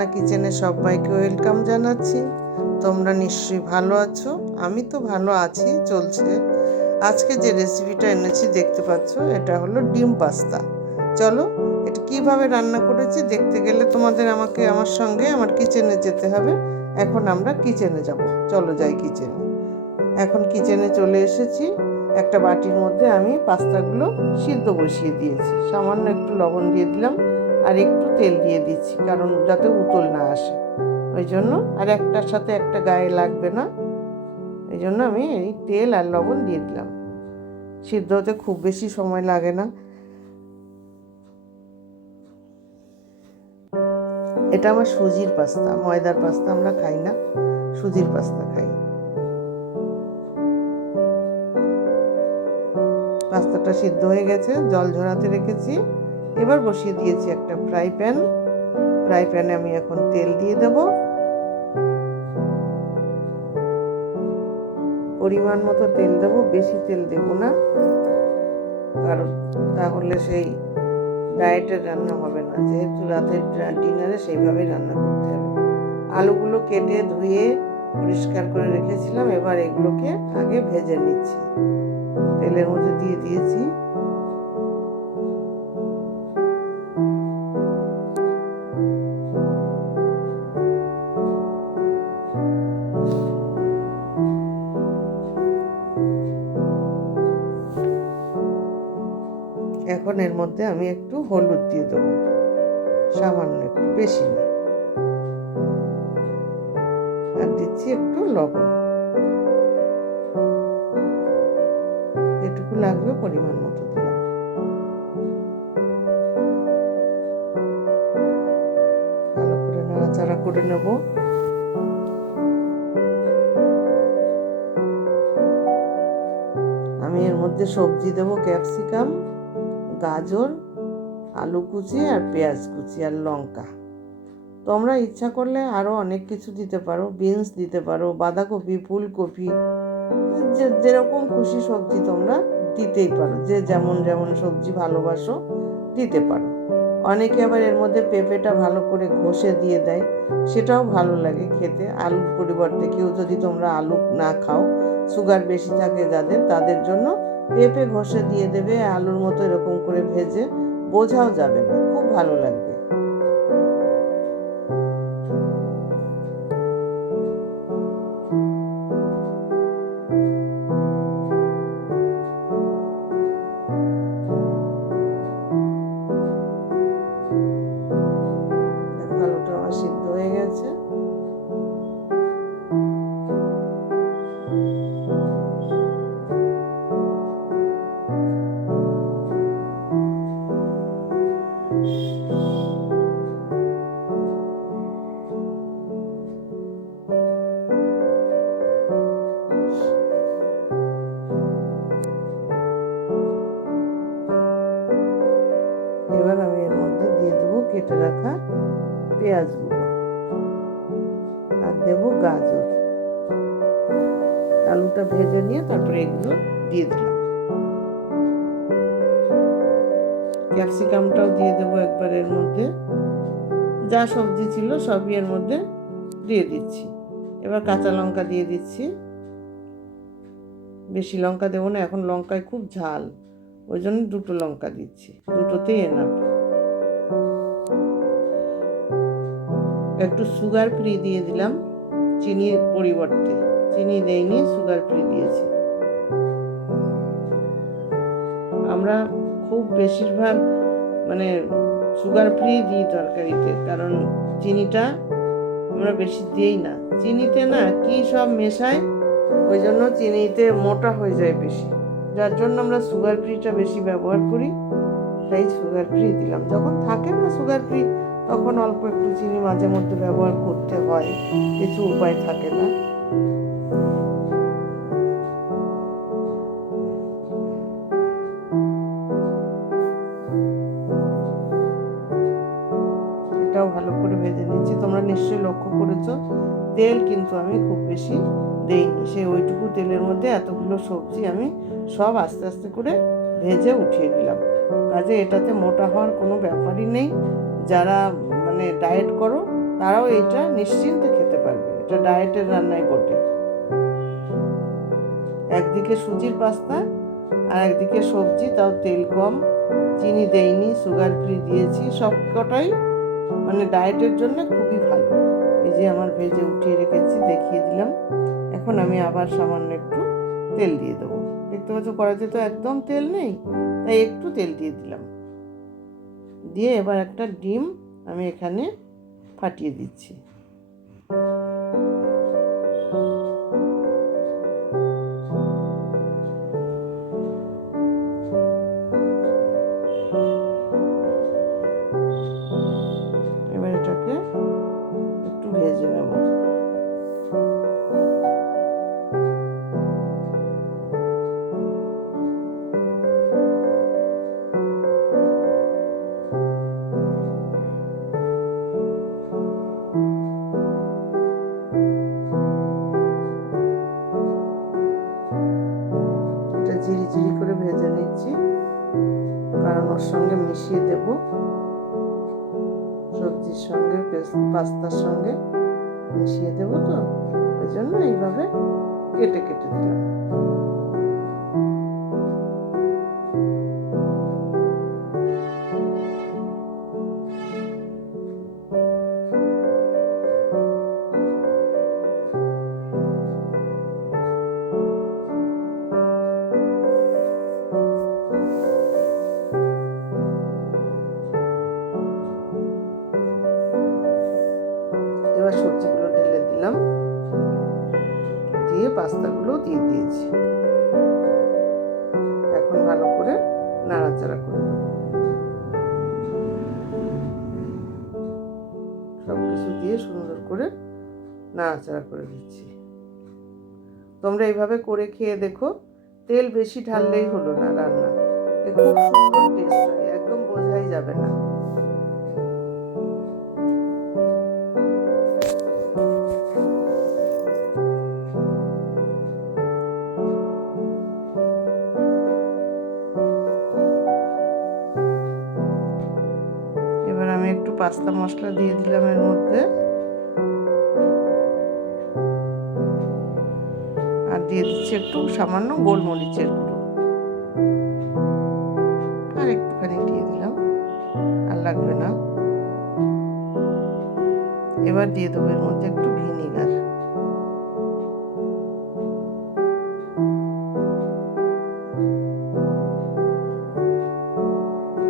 দেবারচনা কিচেনে সবাইকে ওয়েলকাম জানাচ্ছি। তোমরা নিশ্চয়ই ভালো আছো, আমি তো ভালো আছি, চলছে। আজকে যে রেসিপিটা এনেছি দেখতে পাচ্ছ, এটা হলো ডিম পাস্তা। চলো এটা কিভাবে রান্না করেছি দেখতে গেলে তোমাদের আমার সঙ্গে আমার কিচেনে যেতে হবে। এখন আমরা কিচেনে যাব, চলো যাই কিচেনে। এখন কিচেনে চলে এসেছি। একটা বাটির মধ্যে আমি পাস্তাগুলো সিদ্ধ বসিয়ে দিয়েছি, সামান্য একটু লবণ দিয়ে দিলাম আর একটু তেল দিয়ে দিচ্ছি, কারণ যাতে উতল না আসে ওই জন্য, আর একটার সাথে একটা গায়ে লাগবে না, এই জন্য আমি এই তেল আর লবণ দিয়ে দিলাম। সিদ্ধ হতে খুব বেশি সময় লাগে না। এটা আমার সুজির পাস্তা, ময়দার পাস্তা আমরা খাই না, সুজির পাস্তা খাই। পাস্তাটা সিদ্ধ হয়ে গেছে, জল ঝরাতে রেখেছি। এবার বসিয়ে দিয়েছি একটা ফ্রাই প্যানে আমি এখন তেল দিয়ে দেব। পরিমাণ মতো তেল দেব, বেশি তেল দেব না, কারণ তাহলে সেই ডায়েটের রান্না হবে না, যেহেতু রাতের ডিনারে সেইভাবেই রান্না করতে হবে। আলুগুলো কেটে ধুয়ে পরিষ্কার করে রেখেছিলাম, এবার এগুলোকে আগে ভেজে নিচ্ছি। তেলের মধ্যে দিয়ে দিয়েছি। এখন এর মধ্যে আমি একটু হলুদ দিয়ে দেবো, সামান্য একটু, বেশি না, আর দিচ্ছি একটু লবণ, এটুকু লাগবে পরিমাণ মতো দিলাম। ভালো করে নাড়াচাড়া করে নেব। আমি এর মধ্যে সবজি দেবো, ক্যাপসিকাম, গাজর, আলু কুচি আর পেঁয়াজ কুচি আর লঙ্কা। তোমরা ইচ্ছা করলে আরও অনেক কিছু দিতে পারো, বিনস দিতে পারো, বাঁধাকপি, ফুলকপি, যেরকম খুশি সবজি তোমরা দিতেই পারো, যে যেমন যেমন সবজি ভালোবাসো দিতে পারো। অনেকে আবার এর মধ্যে পেঁপেটা ভালো করে ঘষে দিয়ে দেয়, সেটাও ভালো লাগে খেতে। আলুর পরিবর্তে কেউ যদি তোমরা আলু না খাও, সুগার বেশি থাকে যাদের, তাদের জন্য পেঁপে ঘষে দিয়ে দেবে, আলুর মতো এরকম করে ভেজে, বোঝাও যাবে না, খুব ভালো লাগবে। আলুটা আমার সিদ্ধ হয়ে গেছে। এবার আমি এর মধ্যে দিয়ে দেবো কেটে রাখা পেঁয়াজগুলো, আর দেবো গাজর। আলুটা ভেজে নিয়ে তারপরে এগুলো দিয়ে দিলাম। ক্যাপসিকামটাও দিয়ে দেবো একবার এর মধ্যে। যা সবজি ছিল সবই এর মধ্যে দিয়ে দিচ্ছি। এবার কাঁচা লঙ্কা দিয়ে দিচ্ছি, বেশি লঙ্কা দেবো না, এখন লঙ্কায় খুব ঝাল, ওই জন্য দুটো লঙ্কা দিচ্ছি, দুটোতেই এনাফ। একটু সুগার ফ্রি দিয়ে দিলাম, চিনির পরিবর্তে, চিনি দেইনি, সুগার ফ্রি দিয়েছি। আমরা খুব বেশিরভাগ সুগার ফ্রি দিই তরকারিতে, কারণ চিনিটা আমরা বেশি দিই না। চিনিতে না কি সব মেশায়, ওই জন্য চিনিতে মোটা হয়ে যায় বেশি, যার জন্য আমরা সুগার ফ্রিটা বেশি ব্যবহার করি, তাই সুগার ফ্রি দিলাম। যখন থাকে না সুগার ফ্রি, তখন অল্প একটু চিনি মাঝে মধ্যে ব্যবহার করতে হয়, কিছু উপায় থাকে না। এটাও ভালো করে ভেজে নিচ্ছি। তোমরা নিশ্চয়ই লক্ষ্য করেছো, তেল কিন্তু আমি খুব বেশি দেইনি, সেই ওইটুকু তেলের মধ্যে এতগুলো সবজি আমি সব আস্তে আস্তে করে ভেজে উঠিয়ে দিলাম। কাজে এটাতে মোটা হওয়ার কোনো ব্যাপারই নেই। যারা ডায়েট করো তারাও এটা নিশ্চিন্তে খেতে পারবে। এটা ডায়েটের রান্নাই বটে। একদিকে সুজির পাস্তা আর একদিকে সবজি, তাও তেল কম, চিনি দেইনি, সুগার ফ্রি দিয়েছি। সবকটাই মানে ডায়েটের জন্য খুবই ভালো। এই যে আমার ভেজে উঠিয়ে রেখেছি, দেখিয়ে দিলাম। এখন আমি আবার সামান্য একটু তেল দিয়ে দেবো। দেখতে পাচ্ছ কড়াইতে তো একদম তেল নেই, তাই একটু তেল দিয়ে দিলাম। দিয়ে এবার একটা ডিম আমি এখানে ফাটিয়ে দিচ্ছি। এবার এটাকে একটু ভেজে নেব। এটা জিরি জিরি করে ভেজে নিচ্ছি, কারণ ওর সঙ্গে মিশিয়ে দেব, সবজির সঙ্গে পাস্তার সঙ্গে মিশিয়ে দেবো, তো ওই জন্য এইভাবে কেটে কেটে দিলাম। এবার সবজিগুলো ঢেলে দিলাম, দিয়ে পাস্তাগুলো দিয়ে দিয়েছি। এখন ভালো করে নাড়াচাড়া করে দেবো। সব কিছু দিয়ে সুন্দর করে নাড়াচাড়া করে দিচ্ছি। তোমরা এইভাবে করে খেয়ে দেখো। তেল বেশি ঢাললেই হলো না রান্না, খুব সুন্দর টেস্ট হয়, একদম বোঝাই যাবে না। এবার আমি একটু পাস্তা মশলা দিয়ে দিলাম এর মধ্যে, আর দিয়ে দিচ্ছি একটু সামান্য গোলমরিচের গুঁড়ো, আর একটুখানি দিয়ে দিলাম, আর লাগবে না। এবার দিয়ে দেবো এর মধ্যে একটু ভিনিগার।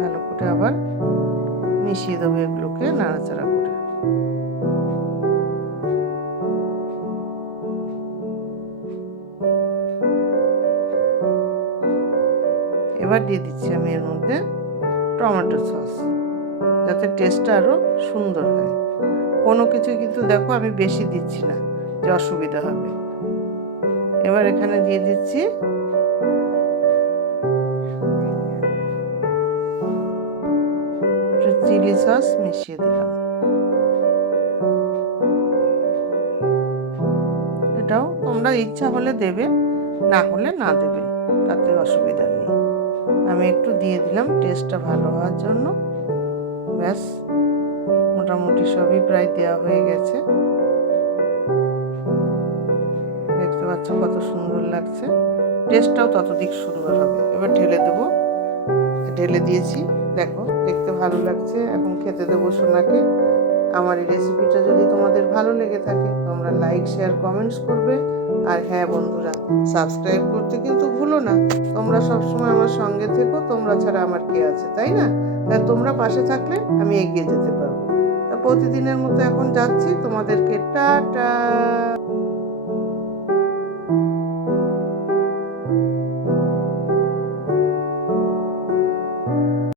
ভালো করে আবার মিশিয়ে দেবো এগুলোকে নাড়াচাড়া করে। এবার দিয়ে দিচ্ছি আমি এর মধ্যে টমেটো সস, যাতে টেস্টটা আরও সুন্দর হয়। কোনো কিছু কিন্তু দেখো আমি বেশি দিচ্ছি না, যে অসুবিধা হবে। এবার এখানে দিয়ে দিচ্ছি চিলি সস, মিশিয়ে দিলাম। এটাও তোমরা ইচ্ছা হলে দেবে, না হলে না দেবে, তাতে অসুবিধা নেই। আমি একটু দিয়ে দিলাম টেস্টটা ভালো হওয়ার জন্য। ব্যাস, মোটামুটি সবই প্রায় দেওয়া হয়ে গেছে। দেখতে পাচ্ছ কত সুন্দর লাগছে, টেস্টটাও ততদিক সুন্দর হবে। এবার ঢেলে দেবো, ঢেলে দিয়েছি, দেখো দেখতে ভালো লাগছে। এখন খেতে দেবো সোনাকে। আমার এই রেসিপিটা যদি তোমাদের ভালো লেগে থাকে, তোমরা লাইক, শেয়ার, কমেন্টস করবে। আর হ্যাঁ বন্ধুরা, সাবস্ক্রাইব করতে কিন্তু ভুলো না। তোমরা সবসময় আমার সঙ্গে থেকো, তোমরা ছাড়া আমার কে আছে, তাই না? তাই তোমরা পাশে থাকলে আমি এগিয়ে যেতে পারবো। তা প্রতিদিনের মতো এখন যাচ্ছি, তোমাদেরকে টাটা।